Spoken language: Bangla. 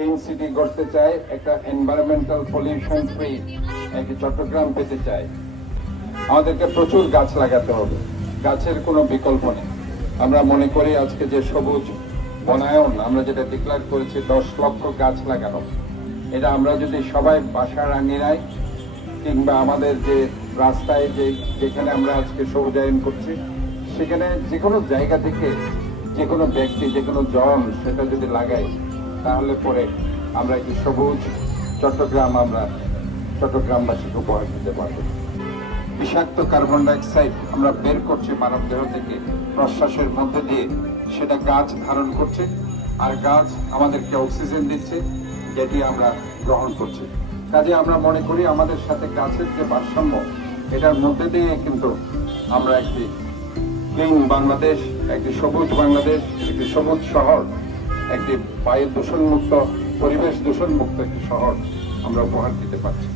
ক্লিন সিটি করতে চাই, একটা এনভায়রনমেন্টাল পলিউশন ফ্রি একটি চট্টগ্রাম পেতে চাই, আমাদেরকে প্রচুর গাছ লাগাতে হবে। গাছের কোনো বিকল্প নেই। আমরা মনে করি আজকে যে সবুজ বনায়ন আমরা যেটা ডিক্লেয়ার করেছি 10 লক্ষ গাছ লাগানো, এটা আমরা যদি সবাই বাসার আঙিনায় কিংবা আমাদের যে রাস্তায় যেখানে আমরা আজকে সবুজায়ন করছি সেখানে যে কোনো জায়গা থেকে যে কোনো ব্যক্তি যে কোনো জন সেটা যদি লাগাই তাহলে পরে আমরা একটি সবুজ চট্টগ্রাম আমরা চট্টগ্রামবাসীকে উপহার দিতে পারবো। বিষাক্ত কার্বন ডাইঅক্সাইড আমরা বের করছি মানব দেহ থেকে প্রশ্বাসের মধ্যে দিয়ে, সেটা গাছ ধারণ করছে আর গাছ আমাদেরকে অক্সিজেন দিচ্ছে যেটি আমরা গ্রহণ করছি। কাজে আমরা মনে করি আমাদের সাথে গাছের যে ভারসাম্য এটার মধ্যে দিয়ে কিন্তু আমরা একটি ক্লিন বাংলাদেশ, একটি সবুজ বাংলাদেশ, একটি সবুজ শহর, একটি বায়ু দূষণ মুক্ত, পরিবেশ দূষণ মুক্ত একটি শহর আমরা উপহার দিতে পারছি।